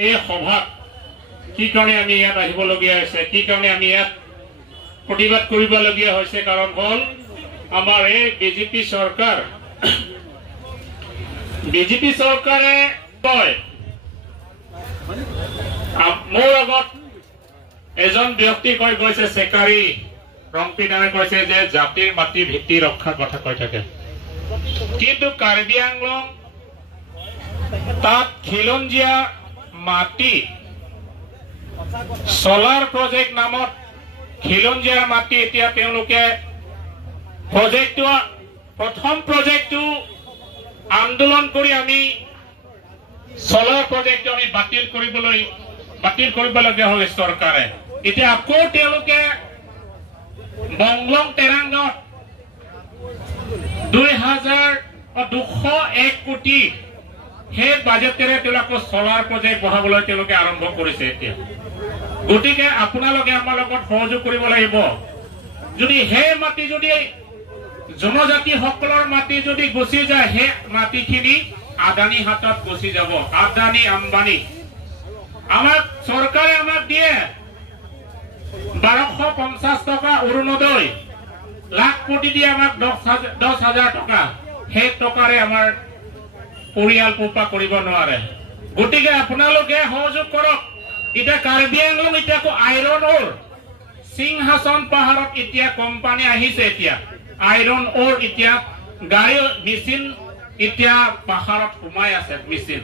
এই সভাত কি কাৰণে আমি ইয়াত আহিবলগীয়া হৈছে, কি কাৰণে আমি ইয়াত প্ৰতিবাদ কৰিবলগীয়া হৈছে, কাৰণ হ'ল আমাৰ এই বিজেপি চৰকাৰে কয় মোৰ আগত এজন ব্যক্তি কৈ গৈছে, চেকাৰী ৰংপিনাৰে কৈছে যে জাতিৰ মাটি ভিত্তি ৰক্ষাৰ কথা কৈ থাকে, কিন্তু কাৰ্বি আংলং তাত খিলঞ্জীয়া মাটি সোলাৰ প্ৰজেক্ট নামত খিলঞ্জীয়া মাটি এতিয়া তেওঁলোকে প্ৰথম প্ৰজেক্টটো আন্দোলন কৰি আমি সোলাৰ প্ৰজেক্টটো আমি বাতিল কৰিবলগীয়া হ'ল চৰকাৰে। এতিয়া আকৌ তেওঁলোকে বংলং তেৰাংগত 201 কোটি সেই বাজেটেৰে তেওঁলোকে সোলাৰ প্ৰজেক্ট বহাবলৈ তেওঁলোকে আৰম্ভ কৰিছে। এতিয়া গতিকে আপোনালোকে আমাৰ লগত সহযোগ কৰিব লাগিব। যদি সেই মাটি যদি জনজাতি সকলৰ মাটি যদি গুচি যায়, সেই মাটিখিনি আদানী হাতত গুচি যাব, আদানী আম্বানী। আমাক চৰকাৰে আমাক দিয়ে 1250 টকা অৰুণোদয়, লাখ কোটি দিয়ে আমাক 10,000 টকা, সেই টকাৰে আমাৰ পৰিয়াল পোহপাল কৰিব নোৱাৰে। গতিকে আপোনালোকে সহযোগ কৰক। এতিয়া কাৰ্বি আংলং এতিয়া আইৰণ অৰ সিংহাসন পাহাৰত এতিয়া কোম্পানী আহিছে, এতিয়া আইৰণ অৰ এতিয়া গাড়ী মেচিন এতিয়া পাহাৰত সোমাই আছে, মেচিন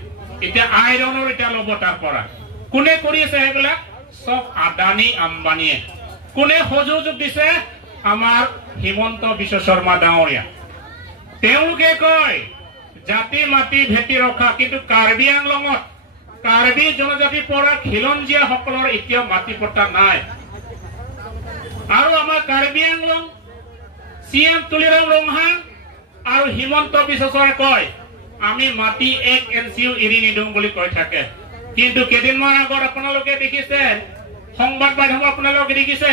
এতিয়া আইৰণ অৰ এতিয়া ল'ব। তাৰ পৰা কোনে কৰি আছে সেইবিলাক? চব আদানী আম্বানীয়ে। কোনে সহযোগ দিছে? আমাৰ হিমন্ত বিশ্ব শৰ্মা ডাঙৰীয়া। তেওঁলোকে কয় জাতি মাটি ভেটি ৰখা, কিন্তু কাৰ্বি আংলঙত কাৰ্বি জনজাতিৰ পৰা খিলঞ্জীয়া সকলৰ এতিয়া মাটি পট্টা নাই। আৰু আমাৰ কাৰ্বি আংলং CM তুলিৰাম ৰংহাং আৰু হিমন্ত বিশ্ব শৰ্মাই কয় আমি মাটি 1 ইঞ্চিও এৰি নিদিওঁ বুলি কৈ থাকে। কিন্তু কেইদিনমান আগত আপোনালোকে দেখিছে, সংবাদ মাধ্যম আপোনালোকে দেখিছে,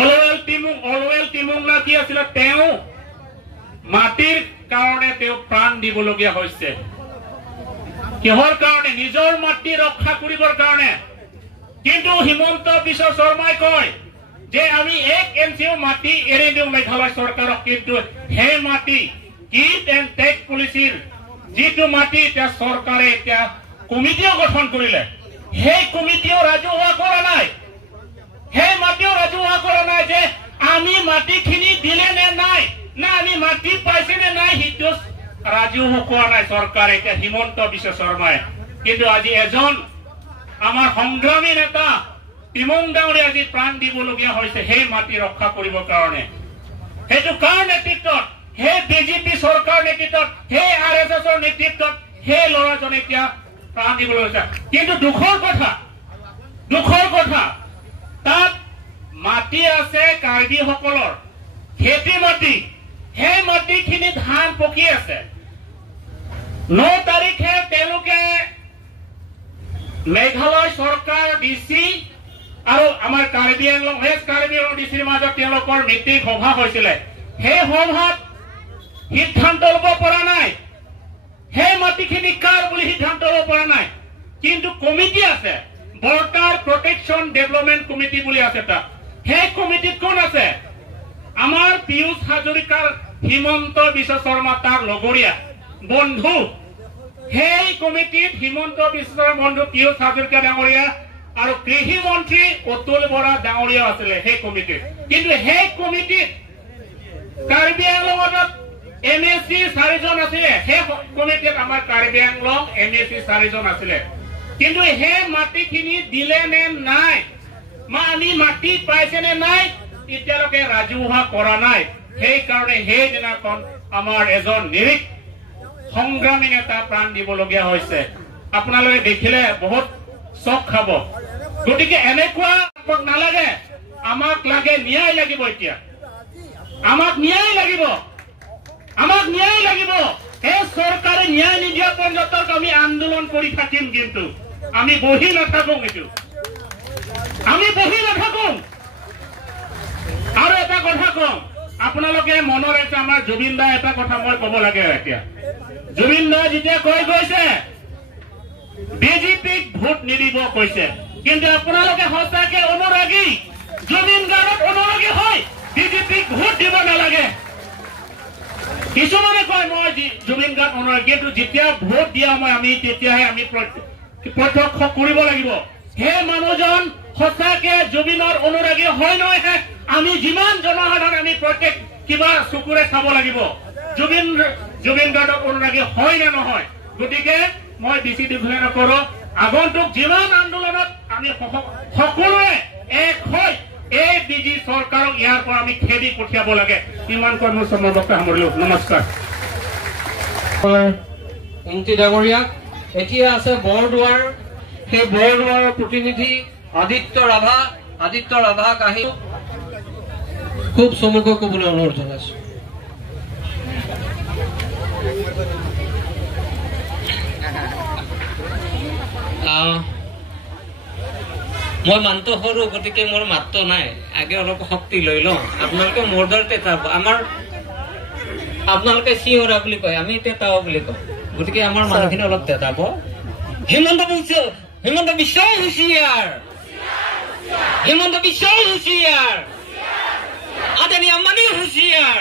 অলৱেল টিমুং না কি আছিলে, তেওঁ মাটিৰ কাৰণে তেওঁ প্ৰাণ দিবলগীয়া হৈছে। কিহৰ কাৰণে? নিজৰ মাটি ৰক্ষা কৰিবৰ কাৰণে। কিন্তু হিমন্ত বিশ্ব শৰ্মাই কয় যে আমি 1 ইঞ্চিও মাটি এৰি দিওঁ মেঘালয় চৰকাৰক। কিন্তু সেই মাটি কিট এণ্ড টেক পলিচিৰ যিটো মাটি এতিয়া চৰকাৰে এতিয়া কমিটিও গঠন কৰিলে, সেই কমিটিও ৰাজহুৱা কৰা নাই, সেই মাটিও ৰাজহুৱা কৰা নাই যে আমি মাটিখিনি দিলে নে নাই, না আমি মাটি পাইছে নে নাই, সেইটো ৰাজহুৱা কোৱা নাই চৰকাৰে, এতিয়া হিমন্ত বিশ্ব শৰ্মাই। কিন্তু আজি এজন আমাৰ সংগ্ৰামী নেতা টিমুং ডাঙৰীয়া আজি প্ৰাণ দিবলগীয়া হৈছে সেই মাটি ৰক্ষা কৰিবৰ কাৰণে। সেইটো কাৰ নেতৃত্বত? সেই বিজেপি চৰকাৰ নেতৃত্বত, সেই RSSৰ নেতৃত্বত সেই ল'ৰাজনে এতিয়া প্ৰাণ দিবলৈ হৈছে। কিন্তু দুখৰ কথা তাত মাটি আছে কাৰ্বি সকলৰ খেতি মাটি, সেই মাটিখিনি ধান পকি আছে। 9 তাৰিখে তেওঁলোকে মেঘালয় চৰকাৰ DC আৰু আমাৰ কাৰ্বি আংলং DCৰ মাজত তেওঁলোকৰ মিটিং সভা হৈছিলে। সেই সভাত সিদ্ধান্ত ল'ব পৰা নাই, সেই মাটিখিনি কাৰ বুলি সিদ্ধান্ত ল'ব পৰা নাই। কিন্তু কমিটি আছে, বৰ্ডাৰ প্ৰটেকশ্যন ডেভেলপমেণ্ট কমিটি বুলি আছে তাত। সেই কমিটিত কোন আছে? আমাৰ পীয়ুষ হাজৰিকাৰ হিমন্ত বিশ্ব শৰ্মা তাৰ লগৰীয়া বন্ধু। সেই কমিটিত হিমন্ত বিশ্ব শৰ্মা বন্ধু পীয়ুষ হাজৰিকা ডাঙৰীয়া আৰু কৃষি মন্ত্ৰী অতুল বৰা ডাঙৰীয়া আছিলে সেই কমিটিত। কিন্তু সেই কমিটিত কাৰ্বি আংলঙত MSC 4জন আছিলে, সেই কমিটিত আমাৰ কাৰ্বি আংলং MSC 4জন আছিলে। কিন্তু সেই মাটিখিনি দিলে নে নাই, আমি মাটি পাইছে নে নাই, এতিয়ালৈকে ৰাজহুৱা কৰা নাই। সেইকাৰণে সেইদিনাখন আমাৰ এজন নিৰীহ সংগ্ৰামী নেতা প্ৰাণ দিবলগীয়া হৈছে। আপোনালোকে দেখিলে বহুত চক খাব। গতিকে এনেকুৱা নালাগে, আমাক লাগে ন্যায় লাগিব। এতিয়া আমাক ন্যায় লাগিব। সেই চৰকাৰে ন্যায় নিদিয়া পৰ্যন্ত আমি আন্দোলন কৰি থাকিম, কিন্তু আমি বহি নাথাকো। আমি বহি নাথাকো। আৰু এটা কথা কম, আপোনালোকে মনত আছে আমাৰ জুবিন দা এটা কথা মই কব লাগে। এতিয়া জুবিন দা যেতিয়া কৈ গৈছে বিজেপিক ভোট নিদিব কৈছে কিন্তু আপোনালোকে সঁচাকে অনুৰাগী জুবিন গাৰ্গক অনুৰাগী হয় বিজেপিক ভোট দিব নালাগে কিছুমানে কয় মই জুবিন গাৰ্গ অনুৰাগী কিন্তু যেতিয়া ভোট দিয়া মই আমি তেতিয়াহে আমি প্ৰত্যক্ষ কৰিব লাগিব হে মানুহজন সঁচাকে জুবিনৰ অনুৰাগী হয় নহয় আমি যিমান জনসাধাৰণ আমি প্ৰত্যেক কিবা চকুৰে চাব লাগিব জুবিন গাৰ্গক অনুৰাগী হয় নে নহয় গতিকে মই বেছি দীঘলীয়া নকৰো আগন্তুক যিমান আন্দোলনত আমি সকলোৱে এক হৈ এই বিজেপি চৰকাৰক ইয়াৰ পৰা আমি খেদি পঠিয়াব লাগে ইমান কৈ মোৰ বক্তব্য সামৰিলো নমস্কাৰ ইন্টি ডাঙৰীয়াক এতিয়া আছে বৰদুৱাৰ সেই বৰদুৱাৰৰ প্ৰতিনিধি আদিত্য ৰাভাক আহি খুব চমুকৈ ক'বলৈ অনুৰোধ জনাইছো মই মানটো সৰু গতিকে মোৰ মাতটো নাই আগে অলপ শক্তি লৈ লওঁ আপোনালোকে মোৰ দৰে তেতাব আপোনালোকে চিঞৰা বুলি কয় আমি তেতাও বুলি কওঁ গতিকে আমাৰ মানুহখিনি অলপ তেতাব হিমন্ত বিশ্ব হুঁচিয়াৰ আদানী আম্বানী হুঁচিয়াৰ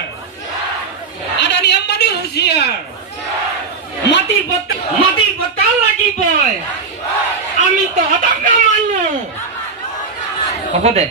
মাটিৰ বঁটা লাগিবই আমি তহঁতক নামানো হ'ব দে